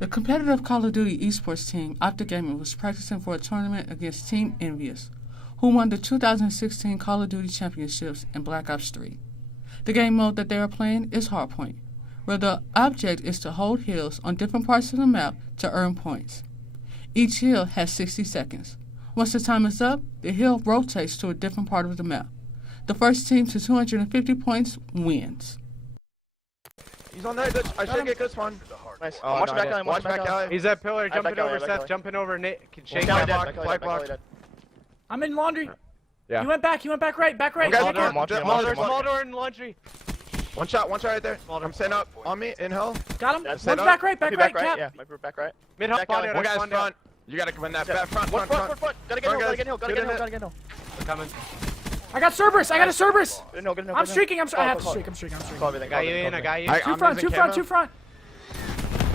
The competitive Call of Duty eSports team, Optic Gaming, was practicing for a tournament against Team Envious, who won the 2016 Call of Duty Championships in Black Ops 3. The game mode that they are playing is Hardpoint, where the object is to hold hills on different parts of the map to earn points. Each hill has 60 seconds. Once the time is up, the hill rotates to a different part of the map. The first team to 250 points wins. He's on there, good. I should get good spawn. Nice. Oh, Watch no, back alley, watch back alley. He's that pillar, jumping back alley, over back Seth, alley. jumping over Nate. Shake Back that alley, block. back alley, back alley. I'm in laundry. Yeah. He went back right. Okay, Take it. Small door in laundry. One shot right there. I'm setting up on me, in hell. Got him. That's One's set back up. right, cap. Yeah, my back right. Mid help Back spawn alley. down. One guy's Spawn down. front. You gotta come in that front. Front. Gotta get in hill, gotta get in hill. We're coming. I got Cerberus. I got a Cerberus. Get in hill. I'm streaking. I have to Call streak. I'm streaking. Call everything. Got you in, I got you. I- Two I'm front. using camo.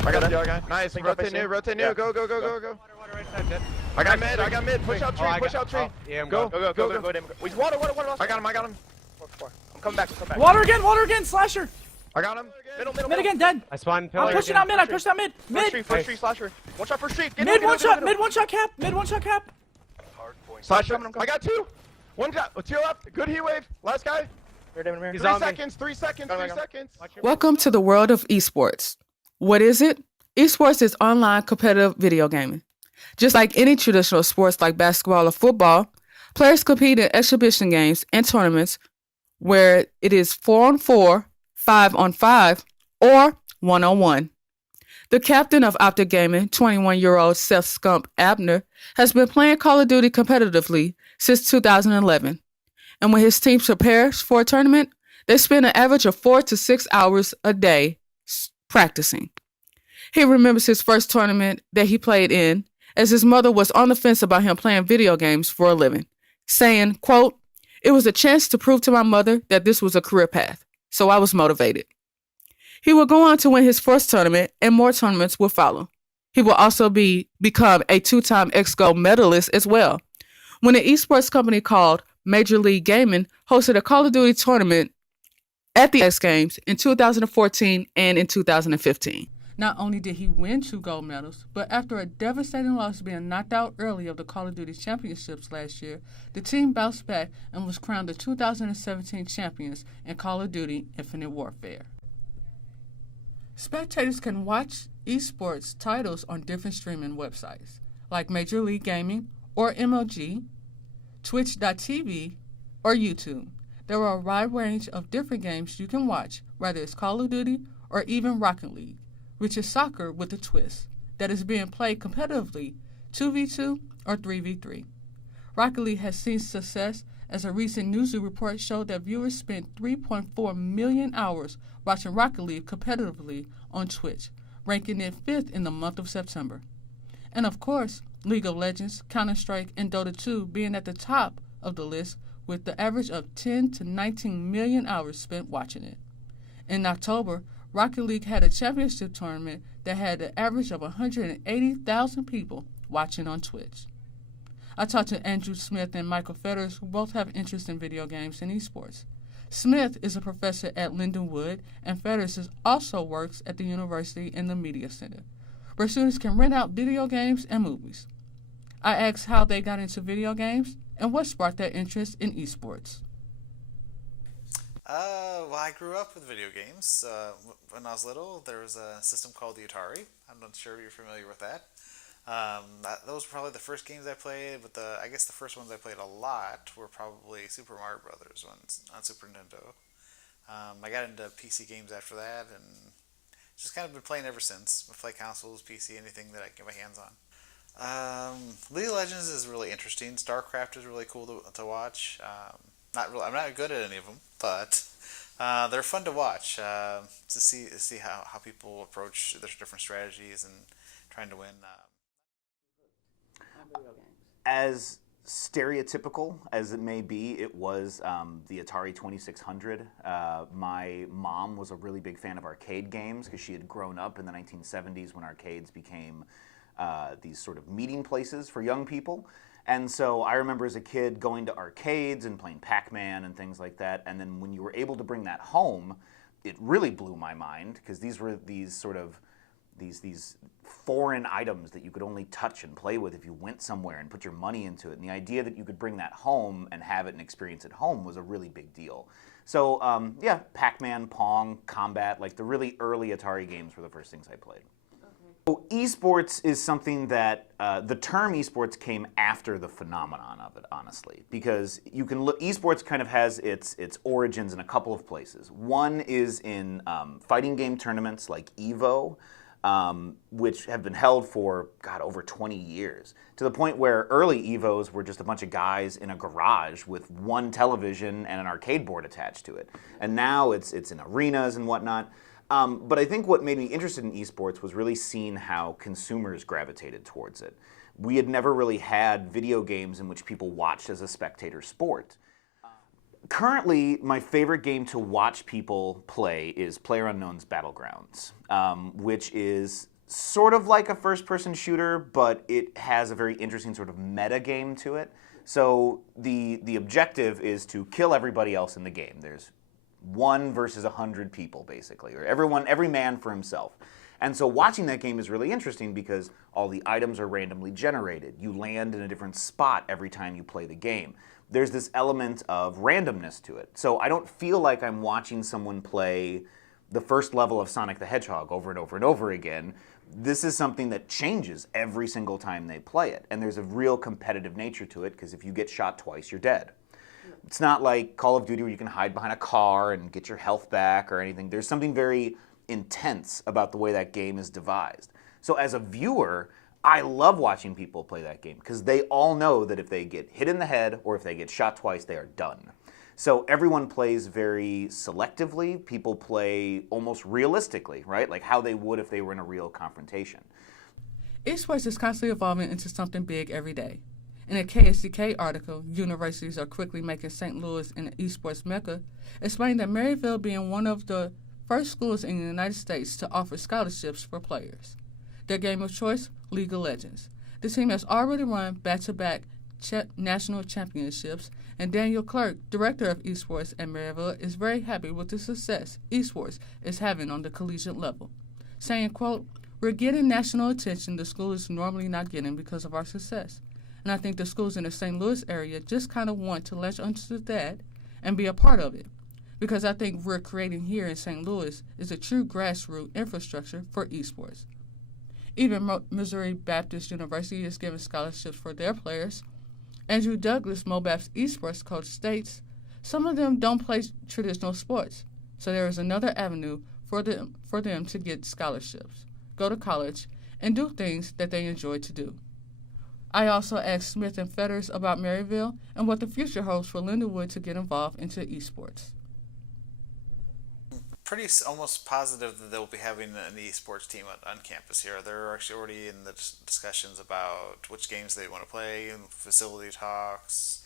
I got Okay. the other guy. Nice. Think up Rotate new. Yeah. Go. Water right side, Seth. I got mid. Push out tree. Yeah, I'm Go. going. Go. He's water. I got him. I'm coming back. Water again. Slasher. I got him. Middle. Mid again. Dead. I spawned pillar. I'm pushing out mid. I pushed out mid. First tree, slasher. One shot first tree. Mid one shot. Mid one shot cap. Slasher. I got two. One shot. Two left. Good heat wave. Last guy. He's 3 on me. seconds. 3 seconds. Go. 3 seconds. Welcome to the world of esports. What is it? Esports is online competitive video gaming. Just like any traditional sports like basketball or football, players compete in exhibition games and tournaments where it is 4-on-4, 5-on-5, or 1-on-1. The captain of Optic Gaming, 21-year-old Seth Scump Abner, has been playing Call of Duty competitively since 2011. And when his team prepares for a tournament, they spend an average of 4 to 6 hours a day practicing. He remembers his first tournament that he played in, as his mother was on the fence about him playing video games for a living, saying, quote, "It was a chance to prove to my mother that this was a career path, so I was motivated." He will go on to win his first tournament, and more tournaments will follow. He will also become a 2-time X-Gold medalist as well, when an esports company called Major League Gaming hosted a Call of Duty tournament at the X Games in 2014 and in 2015. Not only did he win 2 gold medals, but after a devastating loss being knocked out early of the Call of Duty Championships last year, the team bounced back and was crowned the 2017 champions in Call of Duty Infinite Warfare. Spectators can watch esports titles on different streaming websites, like Major League Gaming or MLG, Twitch.tv, or YouTube. There are a wide range of different games you can watch, whether it's Call of Duty or even Rocket League, which is soccer with a twist, that is being played competitively 2v2 or 3v3. Rocket League has seen success, as a recent Newzoo report showed that viewers spent 3.4 million hours watching Rocket League competitively on Twitch, ranking it 5th in the month of September. And of course, League of Legends, Counter-Strike, and Dota 2 being at the top of the list with the average of 10 to 19 million hours spent watching it. In October, Rocket League had a championship tournament that had an average of 180,000 people watching on Twitch. I talked to Andrew Smith and Micheal Fetters, who both have interest in video games and esports. Smith is a professor at Lindenwood, and Fetters also works at the university in the Media Center, where students can rent out video games and movies. I asked how they got into video games and what sparked their interest in esports. Well, I grew up with video games. When I was little, there was a system called the Atari. I'm not sure if you're familiar with that. Those were probably the first games I played, but I guess the first ones I played a lot were probably Super Mario Brothers ones on Super Nintendo. I got into PC games after that, and just kind of been playing ever since. I play consoles, PC, anything that I can get my hands on. League of Legends is really interesting. StarCraft is really cool to watch. I'm not good at any of them, but they're fun to watch to see how people approach their different strategies and trying to win. As stereotypical as it may be, it was the Atari 2600. My mom was a really big fan of arcade games because she had grown up in the 1970s when arcades became these sort of meeting places for young people. And so I remember as a kid going to arcades and playing Pac-Man and things like that. And then when you were able to bring that home, it really blew my mind because these were these sort of these foreign items that you could only touch and play with if you went somewhere and put your money into it. And the idea that you could bring that home and have it and experience it home was a really big deal. So yeah, Pac-Man, Pong, Combat, like the really early Atari games were the first things I played. So esports is something that the term esports came after the phenomenon of it, honestly, because you can look. Esports kind of has its origins in a couple of places. One is in fighting game tournaments like Evo, which have been held for over 20 years, to the point where early Evos were just a bunch of guys in a garage with one television and an arcade board attached to it, and now it's in arenas and whatnot. But I think what made me interested in esports was really seeing how consumers gravitated towards it. We had never really had video games in which people watched as a spectator sport. Currently, my favorite game to watch people play is PlayerUnknown's Battlegrounds, which is sort of like a first-person shooter, but it has a very interesting sort of meta game to it. So the objective is to kill everybody else in the game. There's 1 versus 100 people, basically, or every man for himself. And so watching that game is really interesting because all the items are randomly generated. You land in a different spot every time you play the game. There's this element of randomness to it. So I don't feel like I'm watching someone play the first level of Sonic the Hedgehog over and over and over again. This is something that changes every single time they play it. And there's a real competitive nature to it because if you get shot twice, you're dead. It's not like Call of Duty where you can hide behind a car and get your health back or anything. There's something very intense about the way that game is devised. So as a viewer, I love watching people play that game because they all know that if they get hit in the head or if they get shot twice, they are done. So everyone plays very selectively. People play almost realistically, right? Like how they would if they were in a real confrontation. Esports is constantly evolving into something big every day. In a KSDK article, Universities Are Quickly Making St. Louis an Esports Mecca, explained that Maryville being one of the first schools in the United States to offer scholarships for players. Their game of choice, League of Legends. The team has already run back-to-back national championships, and Daniel Clark, director of esports at Maryville, is very happy with the success esports is having on the collegiate level, saying, quote, "We're getting national attention the school is normally not getting because of our success. And I think the schools in the St. Louis area just kind of want to latch onto that and be a part of it, because I think we're creating here in St. Louis is a true grassroots infrastructure for esports. Even Missouri Baptist University is giving scholarships for their players. Andrew Douglas, MoBap's esports coach, states, some of them don't play traditional sports, so there is another avenue for them to get scholarships, go to college, and do things that they enjoy to do. I also asked Smith and Fetters about Maryville and what the future holds for Lindenwood to get involved into esports. Pretty almost positive that they'll be having an esports team on campus here. They're actually already in the discussions about which games they want to play, and facility talks,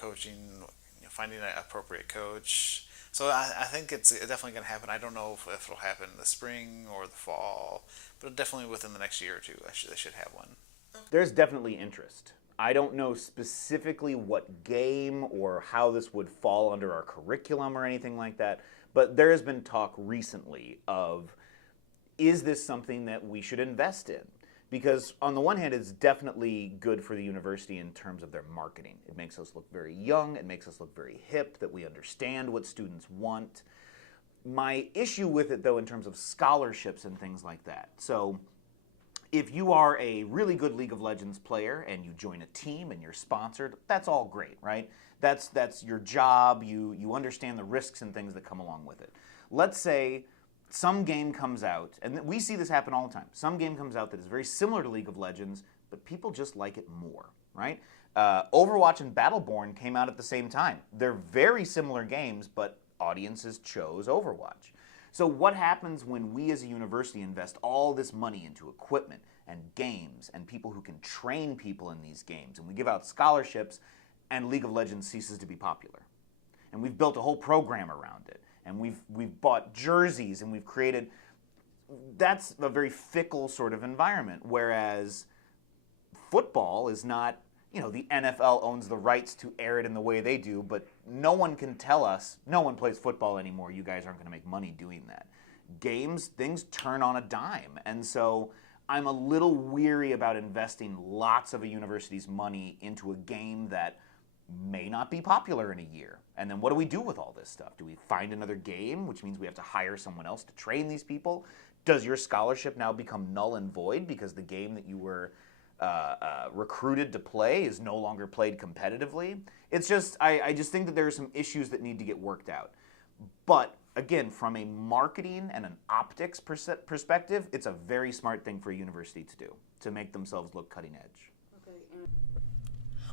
coaching, finding an appropriate coach. So I think it's definitely going to happen. I don't know if it'll happen in the spring or the fall, but definitely within the next year or two, they should have one. There's definitely interest. I don't know specifically what game or how this would fall under our curriculum or anything like that, but there has been talk recently of, is this something that we should invest in? Because on the one hand, it's definitely good for the university in terms of their marketing. It makes us look very young, it makes us look very hip, that we understand what students want. My issue with it, though, in terms of scholarships and things like that. So if you are a really good League of Legends player and you join a team and you're sponsored, that's all great, right? That's your job. You understand the risks and things that come along with it. Let's say some game comes out, and we see this happen all the time. Some game comes out that is very similar to League of Legends, but people just like it more, right? Overwatch and Battleborn came out at the same time. They're very similar games, but audiences chose Overwatch. So what happens when we as a university invest all this money into equipment and games and people who can train people in these games, and we give out scholarships, and League of Legends ceases to be popular? And we've built a whole program around it, and we've bought jerseys, and we've created... That's a very fickle sort of environment, whereas football is not... the NFL owns the rights to air it in the way they do, but no one can tell us, no one plays football anymore, you guys aren't going to make money doing that. games, things turn on a dime. And so I'm a little weary about investing lots of a university's money into a game that may not be popular in a year. And then what do we do with all this stuff? Do we find another game, which means we have to hire someone else to train these people? Does your scholarship now become null and void because the game that you were recruited to play is no longer played competitively? It's just, I just think that there are some issues that need to get worked out. But again, from a marketing and an optics perspective, it's a very smart thing for a university to do, to make themselves look cutting edge.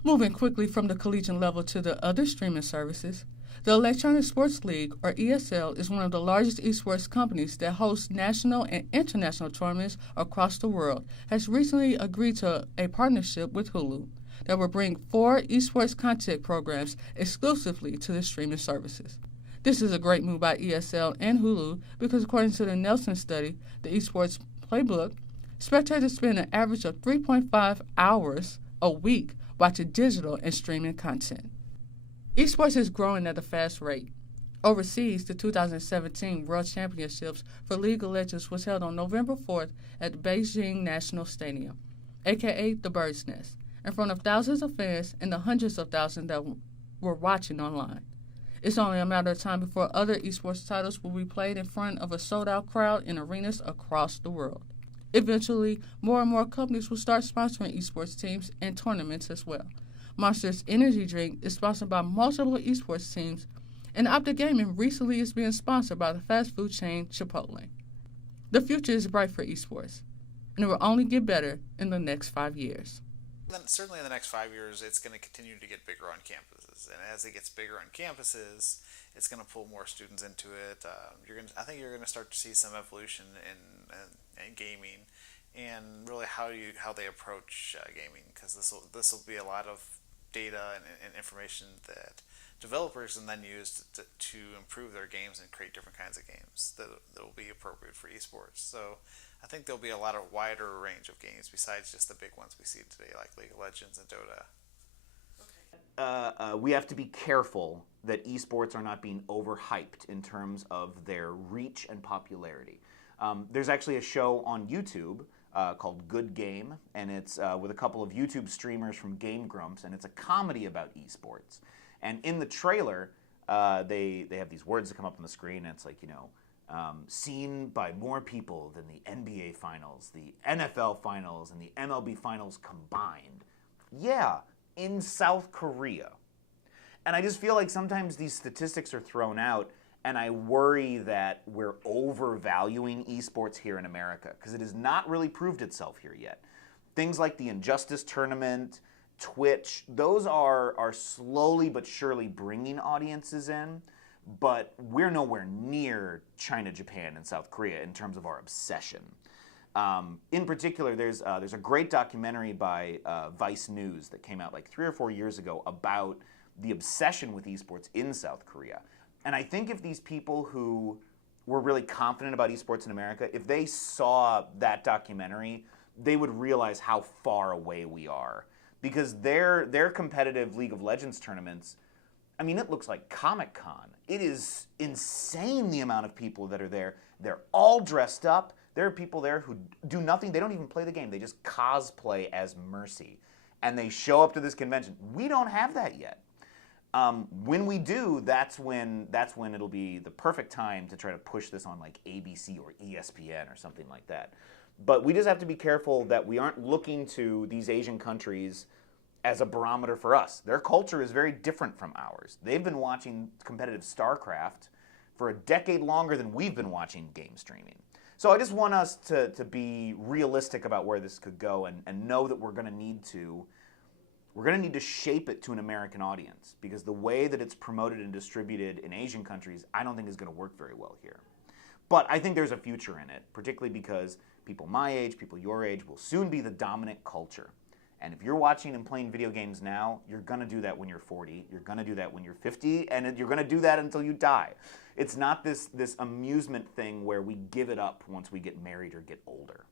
Moving quickly from the collegiate level to the other streaming services, the Electronic Sports League, or ESL, is one of the largest esports companies that hosts national and international tournaments across the world, has recently agreed to a partnership with Hulu that will bring 4 esports content programs exclusively to the streaming services. This is a great move by ESL and Hulu because according to the Nelson study, the esports playbook, spectators spend an average of 3.5 hours a week watching digital and streaming content. Esports is growing at a fast rate. Overseas, the 2017 World Championships for League of Legends was held on November 4th at the Beijing National Stadium, aka the Bird's Nest, in front of thousands of fans and the hundreds of thousands that were watching online. It's only a matter of time before other esports titles will be played in front of a sold-out crowd in arenas across the world. Eventually, more and more companies will start sponsoring esports teams and tournaments as well. Monster's energy drink is sponsored by multiple esports teams, and Optic Gaming recently is being sponsored by the fast food chain Chipotle. The future is bright for esports, and it will only get better in the next 5 years. Then certainly in the next 5 years, it's going to continue to get bigger on campuses, and as it gets bigger on campuses, it's going to pull more students into it. I think you're going to start to see some evolution in gaming, and really how they approach gaming, because this will be a lot of data and information that developers can then use to improve their games and create different kinds of games that will be appropriate for esports. So I think there'll be a lot of wider range of games besides just the big ones we see today, like League of Legends and Dota. We have to be careful that esports are not being overhyped in terms of their reach and popularity. There's actually a show on YouTube called Good Game, and it's with a couple of YouTube streamers from Game Grumps, and it's a comedy about esports. And in the trailer, they have these words that come up on the screen, and it's like, seen by more people than the NBA Finals, the NFL Finals, and the MLB Finals combined. Yeah, in South Korea. And I just feel like sometimes these statistics are thrown out, and I worry that we're overvaluing esports here in America, because it has not really proved itself here yet. Things like the Injustice Tournament, Twitch, those are slowly but surely bringing audiences in, but we're nowhere near China, Japan, and South Korea in terms of our obsession. In particular, there's a great documentary by Vice News that came out like 3 or 4 years ago about the obsession with esports in South Korea. And I think if these people who were really confident about esports in America, if they saw that documentary, they would realize how far away we are. Because their competitive League of Legends tournaments, I mean, it looks like Comic-Con. It is insane the amount of people that are there. They're all dressed up. There are people there who do nothing. They don't even play the game. They just cosplay as Mercy. And they show up to this convention. We don't have that yet. When we do, that's when it'll be the perfect time to try to push this on like ABC or ESPN or something like that. But we just have to be careful that we aren't looking to these Asian countries as a barometer for us. Their culture is very different from ours. They've been watching competitive StarCraft for a decade longer than we've been watching game streaming. So I just want us to be realistic about where this could go and know that we're going to need to shape it to an American audience, because the way that it's promoted and distributed in Asian countries, I don't think is going to work very well here. But I think there's a future in it, particularly because people my age, people your age, will soon be the dominant culture. And if you're watching and playing video games now, you're going to do that when you're 40, you're going to do that when you're 50, and you're going to do that until you die. It's not this amusement thing where we give it up once we get married or get older.